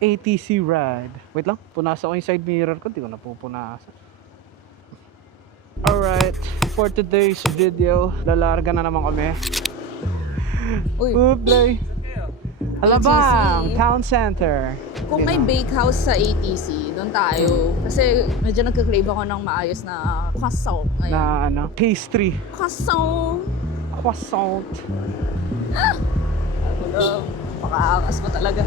ATC ride. Wait lang, punasan ko yung side mirror ko. Di ko napupunasan. Alright, for today's video, lalarga na naman kami. Uy, Ublay. Alabang, ATC. Town Center. kung may bakehouse sa ATC, doon tayo. Kasi medyo nagka-crave ako ng maayos na croissant. Ayun. Na ano, pastry. Croissant! Croissant. Ako lang, makaangas mo talaga.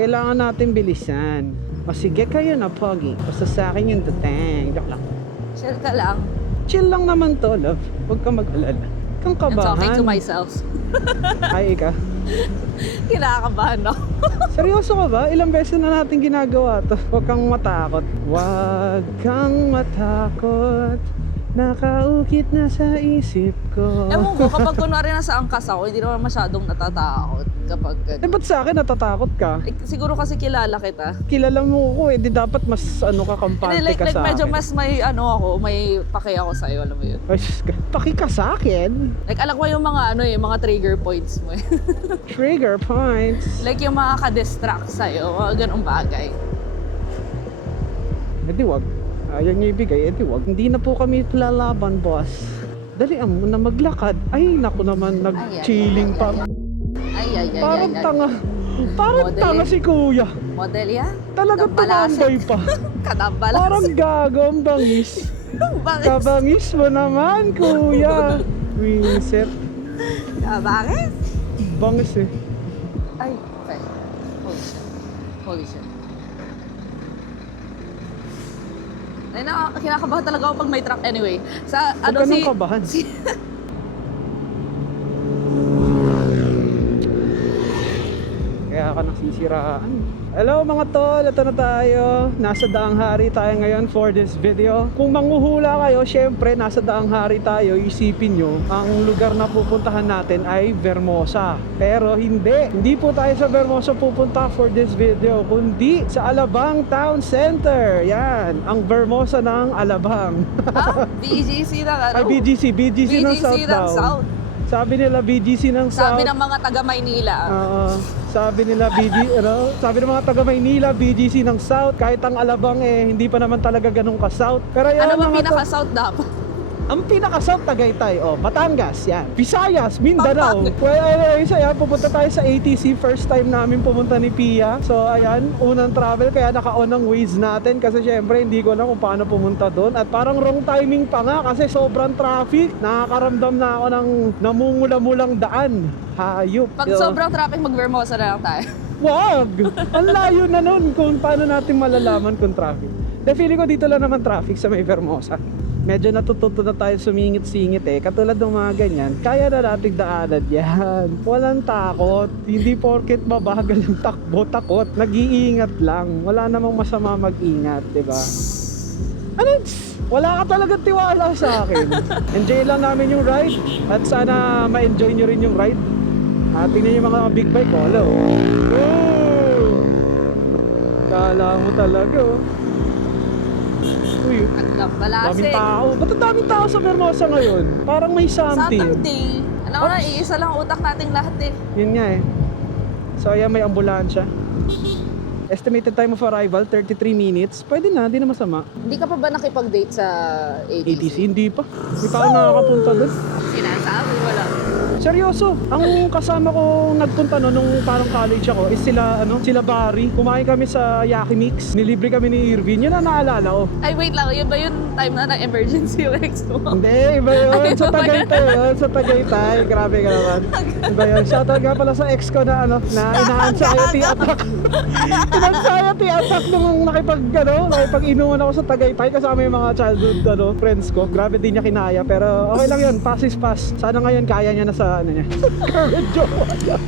Kailangan natin bilisan. O sige kayo na, Pogi. Basta sa akin yung tuteng. Joke lang. Chill ka lang. Chill lang naman to, love. Huwag ka mag-alala. Kang I'm talking kabahan. to myself. Ay, ika. Kinakabahan ako. Seryoso ka ba? Ilang beses na natin ginagawa to. Huwag kang matakot. Huwag kang matakot. Nakaukit na sa isip ko. Ewan ko, kapag kunwari nasa angkas ako, hindi naman masyadong natatakot kapag Eh, ba't sa akin natatakot ka? siguro kasi kilala kita. Kilala mo ko eh. Di dapat mas ano ka, kampante Hindi, ka like sa medyo akin. mas may ano ako, may pake ako sa'yo, alam mo yun. Ay, sus ka. Paki ka sa akin. Like alam ko yung mga ano eh, mga trigger points mo eh. Trigger points. Like yung mga ka-distract sa'yo, mga ganong bagay. Eh di wag. Ayaw niyo ibigay, eh di wag. Hindi na po kami lalaban, boss. Dalian mo na maglakad. Ay, naku naman, nag-chilling pa. Ay. Parang tanga. Parang Model tanga eh. si kuya. Model yan? Talagang tumambay pa. Kadambalas. Parang gago ang bangis. Bakit? Kabangis mo naman, kuya. Wiset. Bakit? Bangis eh. Ay, okay. Holy shit. Ay, kinakabahan talaga ako pag may truck anyway. Sa Huwag ano ka nang kabahan. Kaya ka nasisiraan. Hello mga tol, ito na tayo. Nasa Daang Hari tayo ngayon for this video. Kung manghuhula kayo, syempre nasa Daang Hari tayo. Isipin nyo, ang lugar na pupuntahan natin ay Vermosa. Pero hindi po tayo sa Vermosa pupunta for this video, kundi sa Alabang Town Center. Yan, ang Vermosa ng Alabang. BGC ng ano? Ay, BGC ng South ng daw. South. Sabi nila BGC ng South. Sabi ng mga taga Maynila. Sabi nila sabi ng mga taga Maynila, BGC ng South. Kahit ang Alabang eh, hindi pa naman talaga ganun ka-South. Pero yan, Ano ba mga pinaka-South dapat? ang pinaka-South, Tagaytay, Batangas, yan. Visayas, Mindanao. Well, anyway, so yan, pupunta tayo sa ATC. First time namin pumunta ni Pia. So, ayan, unang travel, kaya naka-on ang Waze natin. Kasi syempre, hindi ko alam kung paano pumunta doon. At parang wrong timing pa nga, kasi sobrang traffic. Nakakaramdam na ako ng namumula-mulang daan. Hayop. Pag So, sobrang traffic, mag-Vermosa na lang tayo. wag! Ang layo na nun kung paano natin malalaman kung traffic. De, feeling ko dito lang naman traffic sa may Vermosa. Medyo natututo na tayo sumingit-singit eh. Katulad ng mga ganyan, kaya na nating daanan yan. Walang takot. Hindi porket mabagal ang takbo, takot. Nag-iingat lang. Wala namang masama mag-ingat, di ba? Ano? Wala ka talagang tiwala sa akin. Enjoy lang namin yung ride. At sana ma-enjoy nyo rin yung ride. Tingnan yung mga big bike, hello. Oh! Kala mo talaga, Uy, Ang daming lambalasing. tao. Ba't ang daming tao sa Vermosa ngayon? Parang may something. Saturday. Alam mo na, Oops. iisa lang utak nating lahat eh. Yun nga eh. So ayan, may ambulansya. Estimated time of arrival, 33 minutes. Pwede na, di na masama. Hindi ka pa ba nakipag-date sa ATC? ATC, hindi pa. Hindi pa ako nakakapunta doon. Sinasabi, wala. Seryoso, ang kasama ko nagpunta no, nung parang college ako is sila Barry. Kumain kami sa Yakimix. Nilibre kami ni Irvin. Yun ang naalala ko. Ay, wait lang. Yun ba yung time na na-emergency yung ex mo? Hindi, iba yun. Ay, Sa iba ba yun? Tagaytay yun. Sa Tagaytay. Grabe ka naman. Iba yun. Shoutout nga pala sa ex ko na na ina-anxiety attack. Ina-anxiety attack nung nakipag-inuman ako sa Tagaytay kasama yung mga childhood friends ko. Grabe din niya kinaya. Pero okay lang yun. Pass is pass. Sana ngayon kaya niya na sa niya. Current joke.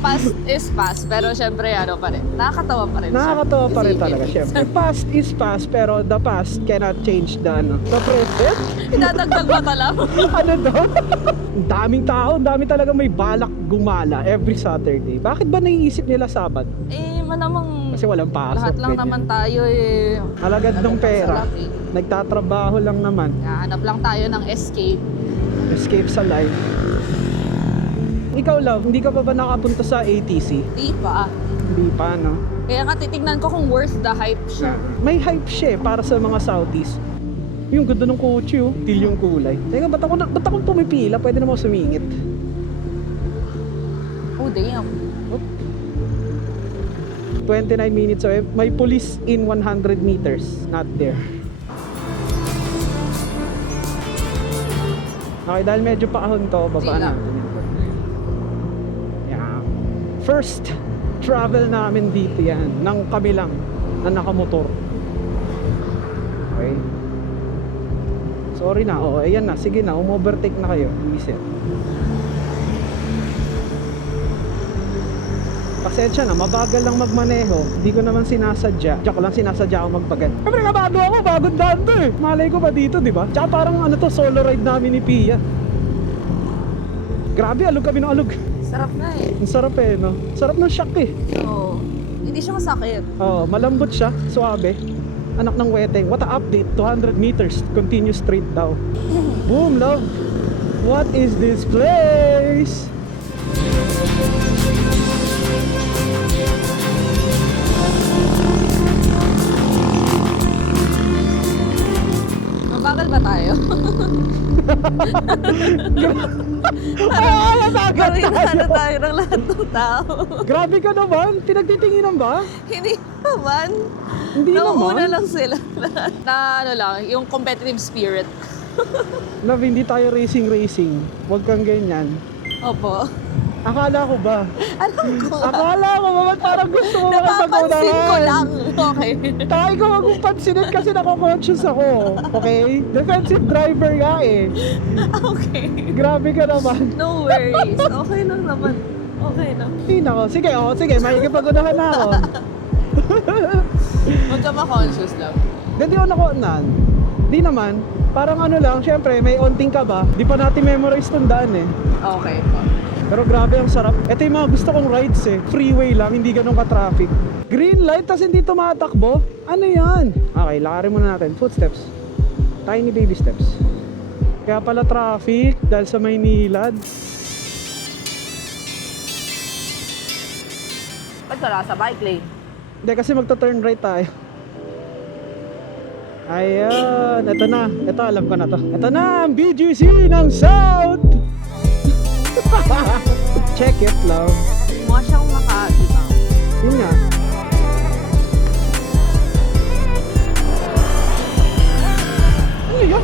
Past is past, pero syempre ano pa rin. Nakakatawa pa rin siya. Nakakatawa pa rin Isipin. talaga, syempre. Past is past, pero the past cannot change the present. Idadagdag mo talaga. Ano daw? Ang daming tao, ang dami talaga may balak gumala every Saturday. Bakit ba naiisip nila Sabat? Eh, manamang Kasi walang pasok. lahat lang ganyan. naman tayo eh. Alagad ng Alagad pera. sa laki. Nagtatrabaho lang naman. Hanap lang tayo ng escape. Escape sa life. Ikaw, love, hindi ka pa ba nakapunta sa ATC? Di pa. Hindi pa, no? Kaya nga titignan ko kung worth the hype siya. May hype siya para sa mga Saudis. Yung ganda ng kotse, oh. Til yung kulay. Teka, ba't ako pumipila? Pwede naman ako sumingit. Oh, damn. 29 minutes away. May police in 100 meters. Not there. Okay, dahil medyo paahon to, baba Sige lang. natin. Yeah. First travel namin dito yan. Nang kami lang na nakamotor. Okay. Sorry na. Oh, ayan na. Sige na. Overtake na kayo. Reset. Pasensya na, mabagal lang magmaneho. Hindi ko naman sinasadya. Diyan ko lang sinasadya ako magbagal. Siyempre nga bago ako, bagong daan to eh. Malay ko pa dito, di ba? Tsaka parang ano to, solo ride namin ni Pia. Grabe, alog kami ng alog. Sarap na eh. Ang sarap eh, no? Sarap ng shock eh. Oo. Hindi siya masakit. Oh, malambot siya, suabe. Anak ng weteng. What a update, 200 meters, continue straight daw. Boom, love. What is this place? Mabagal ba tayo? Ah, mabagal Gawin na ano tayo. tayo ng lahat ng tao. Grabe ka naman, pinagtitinginan ba? Hindi naman. Hindi Nauuna naman. lang sila. Na ano lang, yung competitive spirit. Love, hindi tayo racing. Huwag kang ganyan. Opo. Akala ko ba? Alam ko. Akala ko ba? Ba't parang gusto mo Napapansin ko lang. Okay. Tayo ko wag mong pansinin kasi nako-conscious ako. Okay? Defensive driver nga eh. Okay. Grabe ka naman. No worries. Okay lang naman. Okay lang. Hindi na ako. Sige, sige. Makikipag-unahan na ako. Huwag ka ma-conscious lang. Hindi ako nakuunan. Di naman. Parang ano lang, syempre, may onting ka ba? Di pa natin memorize tong daan eh. Okay po. Pero grabe, ang sarap. Ito yung mga gusto kong rides eh. Freeway lang, hindi ganun ka-traffic. Green light, tas hindi tumatakbo. Ano yan? Okay, lakarin muna natin. Footsteps. Tiny baby steps. Kaya pala traffic dahil sa Maynilad. Ba't wala sa bike lane? Hindi, kasi magta-turn right tayo. Ayan, ito na. Ito, alam ko na to. Ito na ang BGC ng South! Check it, love. Mukha siyang maka-ibang. Yun nga. Ano yun?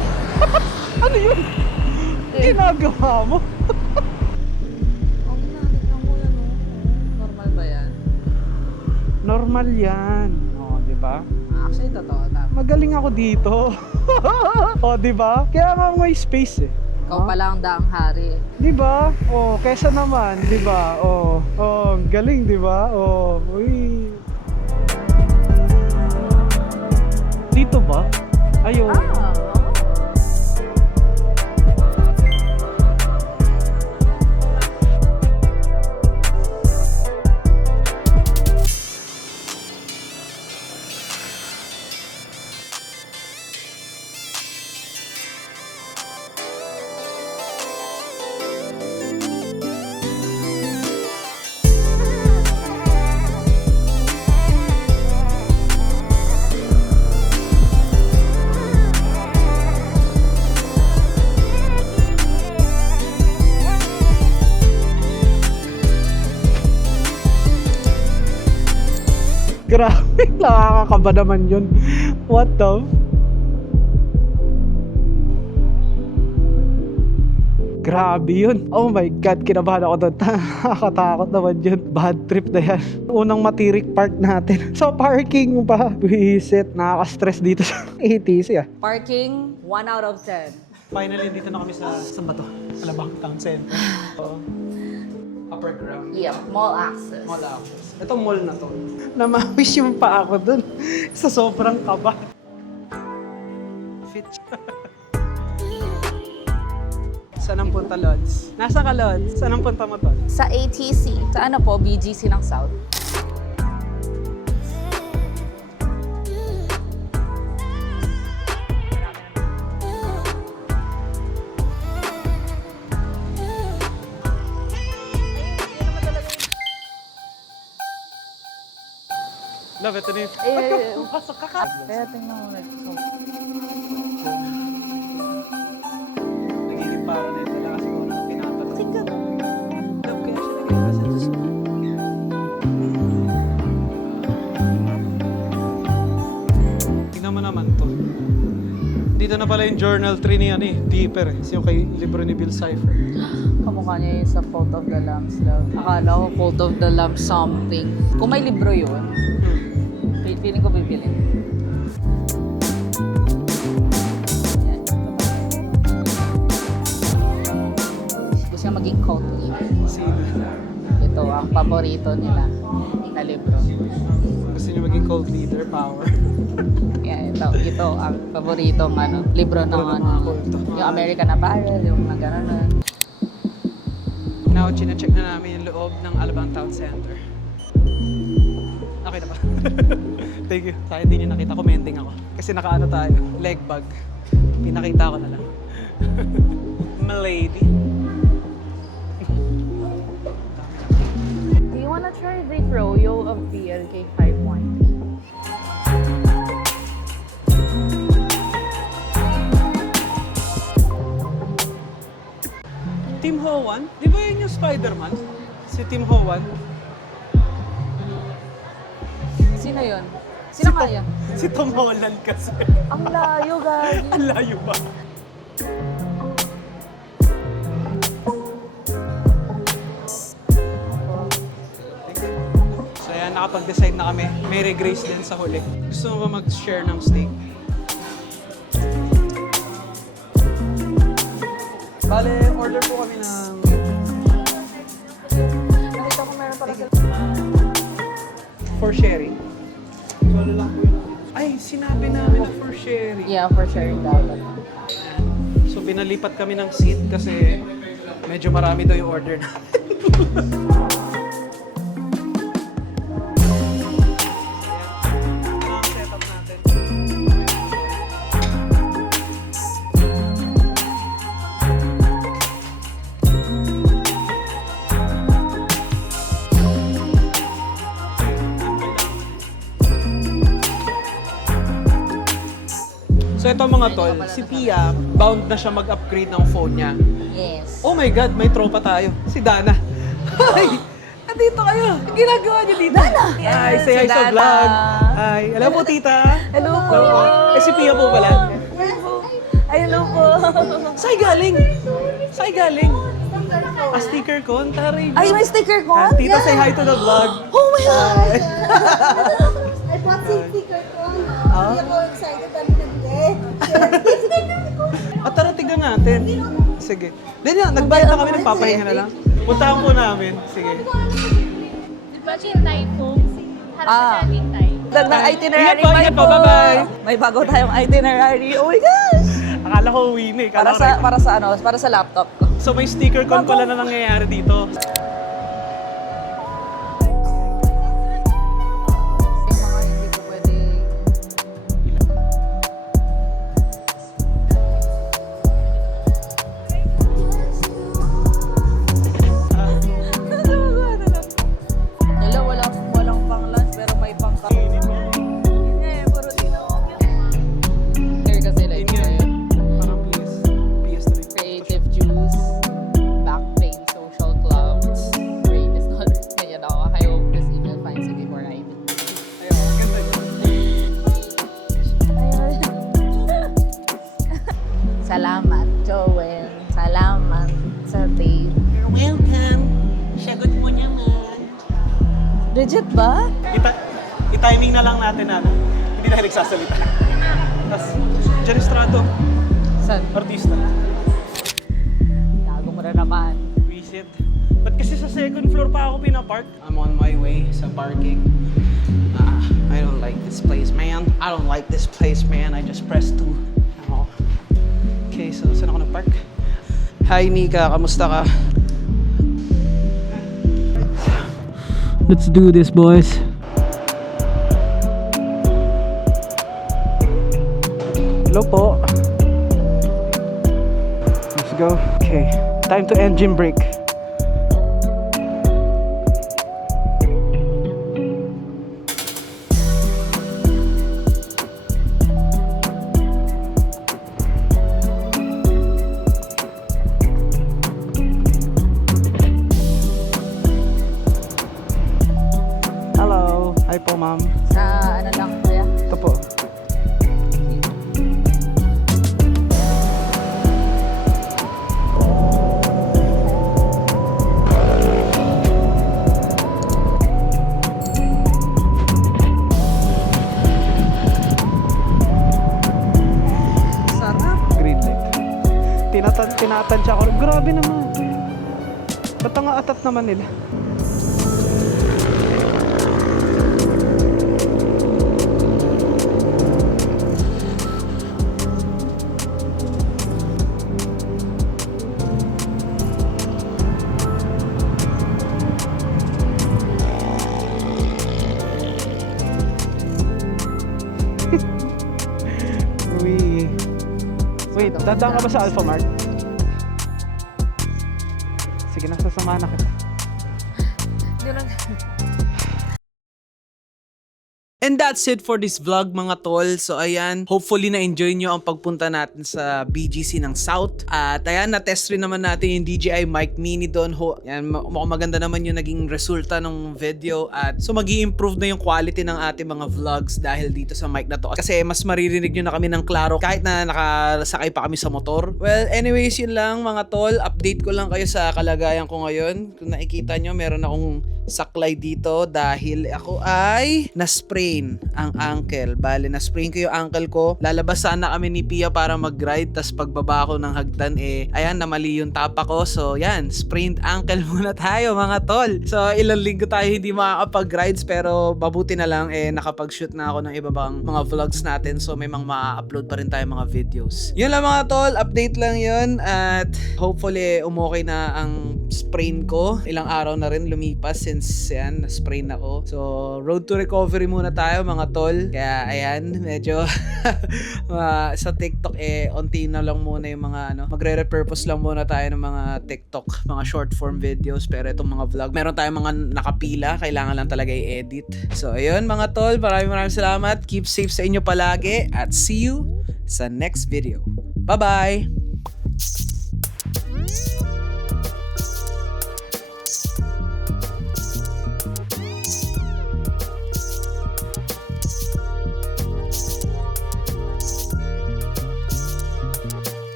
Ano yun? Ginagawa mo? Okay na, tignan mo yan. Normal ba yan? Normal yan. O, di ba? Actually, totoo. Tama. Magaling ako dito. O, di ba? Kaya nga may space eh. Ikaw pala ang daang hari. Di ba? Oh, kesa naman, di ba? Oh, galing, di ba? Oh, uy. Dito ba? Ayun. Ah, Grabe, nakakakaba naman yun. What the? Grabe yun. Oh my God, kinabahan ako doon. Nakakatakot naman yun. Bad trip na yan. Unang matirik park natin. Sa parking pa. Visit. Nakaka-stress dito sa ATC ah. parking, 1 out of 10. Finally, dito na kami sa ba to? Alabang Town Center. Upper ground. Yep, mall access. Mall access. Ito mall na to. Namawish yung pa ako dun. Sa sobrang kaba. Fit siya. Saan ang punta, Lods? Nasa ka, Lods? Saan ang punta mo to? Sa ATC. Sa ano po, BGC ng South. love, ito na yun. Pasok ka ka. Kaya tingnan mo na. Nagiging parang na ito lang kasi kung ano pinapalas. Love, kaya siya nagiging sa susunod. Tingnan mo naman to. Dito na pala yung journal 3 ni Deeper. Yung kay libro ni Bill Cipher. Kamukha niya yung sa Cult of the Lambs, love. Akala ko Cult of the Lambs something. Kung may libro yun, feeling ko bibilin. Yan. Gusto niya maging cult leader. Sino? Ito ang paborito nila na libro. Gusto niyo maging cult leader, power. Yan, ito ang paboritong libro ng yung American Apparel, yung mga gano'n. Now, chine-check na namin yung loob ng Alabang Town Center. Okay na ba? Thank you. Sa hindi niyo nakita, commenting ako. Kasi nakaano tayo, leg bag. Pinakita ko na lang. Malady. Do you wanna try the froyo of BLK 513? Tim Ho-Wan? Di ba yun yung Spider-Man? Si Tim Ho-Wan? Sino yun? Sino kaya? Si Tom Holland kasi. Ang layo, guys. Ang layo ba? So ayan, nakapag-decide na kami. Mary Grace din sa huli. Gusto mo ba mag-share ng steak? Bale, order po kami ng... Nakita ko meron pala sila. For sharing. Wala lang po yun. Ay, sinabi namin na for sharing. Yeah, for sharing dapat. So pinalipat kami ng seat kasi medyo marami daw yung order namin. Ang setup natin. So ito mga tol, si Pia, bound na siya mag-upgrade ng phone niya. Yes. Oh my God, may tropa tayo. Si Dana. Hi! Andito kayo. Ang ginagawa niyo dito? Dana! Hi, say hi Si sa Dana. vlog. Hi. Hello po, tita. Hello po. Eh, si Pia po pala. Ay, hello po. Sa'y galing? Sa'y galing? A sticker ko? Taray. Ay, may sticker ko? Tita, say hi to the vlog. Oh my God! I bought some sticker ko. Hindi ako excited ang nag-get. At tara, tignan natin. Sige. Then yan, nagbayad na kami, nagpapahinga na lang. Puntahan po namin. Sige. Di ba Tintay po? Harap Ah. sa Tintay. Dagdag Ingat itinerary po, ingat po. Bye-bye. May bago tayong itinerary. Oh my gosh! Akala ko uwi na eh. Kala ko- Para sa laptop ko. So may sticker con pala na nangyayari dito. Mga hindi ko pwede. Hello, walang pang lunch pero may pang kape. Puro Here kasi like Parang PS3. creative juice, back pain, social clubs, brain is not ganyan ako. I hope this email finds you before I do. Ayun, ganda yun. Salamat, Joel. Salamat sa date. You're welcome. Sagot mo naman. Legit ba? I-timing na lang natin na hindi na nagsasalita. Tapos, Jen Estrado, San? artista. Gago mo na naman. Visit. Ba't kasi sa second floor pa ako pinapark? I'm on my way sa parking. I don't like this place, man. I don't like this place, man. I just pressed 2. Oh. Okay, so saan ako nag-park? Hi, Nika. Kamusta ka? Let's do this, boys. Hello po. Let's go. Okay. Time to engine brake. tinatansya ko. Grabe naman. Ba't ang atat naman nila? Uy. Wait, dadaan ka ba sa Alpha Mart? Sige na, sasamahan na kita. Hindi lang. And that's it for this vlog mga tol. So ayan, hopefully na-enjoy nyo ang pagpunta natin sa BGC ng South. At ayan, na-test rin naman natin yung DJI Mic Mini doon. Yan, mukhang maganda naman yung naging resulta ng video. At so mag-i-improve na yung quality ng ating mga vlogs dahil dito sa mic na to. Kasi mas maririnig nyo na kami ng klaro kahit na nakasakay pa kami sa motor. Well, anyways, yun lang mga tol. Update ko lang kayo sa kalagayan ko ngayon. Kung nakikita nyo, meron akong saklay dito dahil ako ay na-sprain ang ankle. Bale, na-sprain ko yung ankle ko. Lalabas sana kami ni Pia para mag-ride, tas pagbaba ko ng hagdan ayan, namali yung tapa ko. So yan, sprained ankle muna tayo mga tol. So ilang linggo tayo hindi makakapag-rides pero mabuti na lang nakapag-shoot na ako ng iba bang mga vlogs natin. So may mga ma-upload pa rin tayo mga videos. Yun lang mga tol, update lang yun at hopefully umokay na ang sprain ko. Ilang araw na rin lumipas since yan, na-sprain ako. So, road to recovery muna tayo mga tol. Kaya ayan, medyo sa TikTok onti na lang muna yung mga magre-repurpose lang muna tayo ng mga TikTok, mga short form videos. Pero itong mga vlog, meron tayong mga nakapila, kailangan lang talaga i-edit. So, ayun mga tol, maraming salamat. Keep safe sa inyo palagi at see you sa next video. Bye-bye!